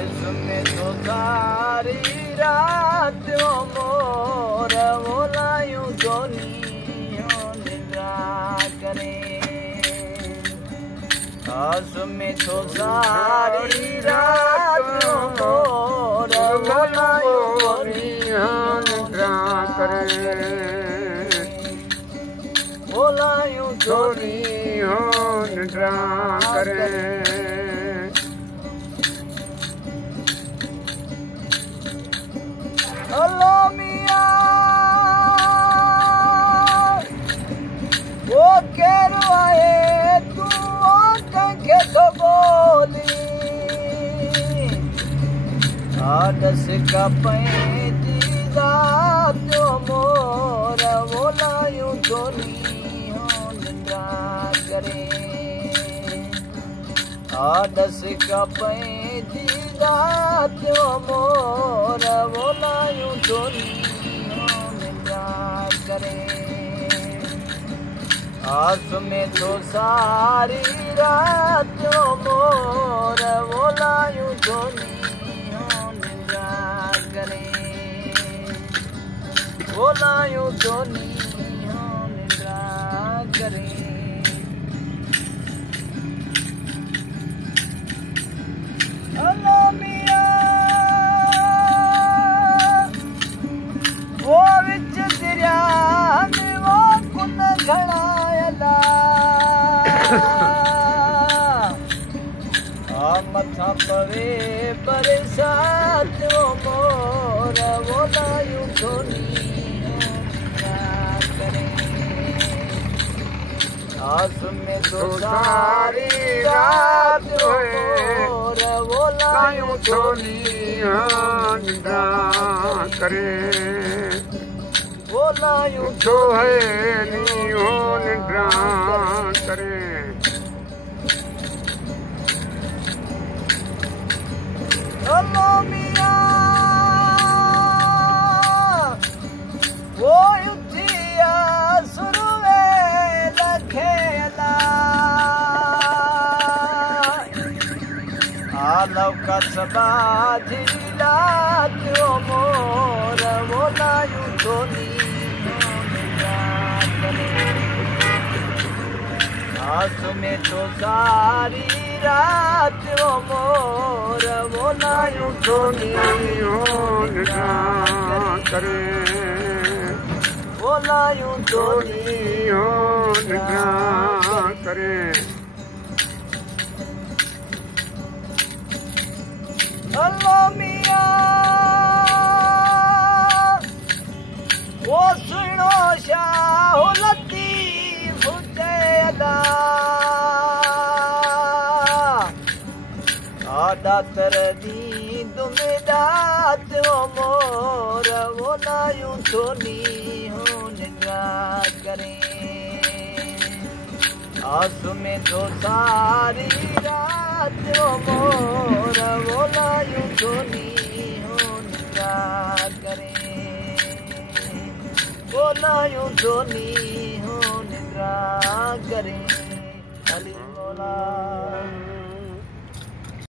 इसमें तो सारी रात मोर बोलायूं दोनियों निद्रा करे। इसमें तो सारी रात मोर बोलायूं दोनियों निद्रा करे। बोलायूं दोनियों निद्रा करे। अल्लाह मियां वो कहरवाए तू कंखे तो बोली आदस का पैंती दात मोर बोलायूं दोनियों निद्रा करे। आदस का पैंती दात मोर बोलायूं दोनियों निद्रा करे। आस में तो सारी रात मोर बोलायूं दोनियों निद्रा करे। बोलायूं दोनियों निद्रा करे। अल्लाह मियां वो विच दरिया में वो कुन घड़ायला मथा पवे बरसात मोर बोलायूं दोनियों करे। आस में तो सारी रात मोर बोलायूं दोनियों निद्रा करे। बोलायूं दोनियों निद्रा करे। अल्लाह मियां वो उठिया सुरवे लखेला आलव का सबाधी रात मोर बोलायूं दोनियों निद्रा करे। आस में तो सारी रात मोर बोलायूं दोनियों निद्रा करे। बोलायूं दोनियों निद्रा करे। अल्लाह मियां वो सुनो शाह लतीफ तेरा दातर दी दुमेदात मोर बोलायूं दोनियों निद्रा करे। आस में तो सारी रात मोर बोलायूं दोनियों निद्रा करे। बोलायूं दोनियों निद्रा करे। अली मौला।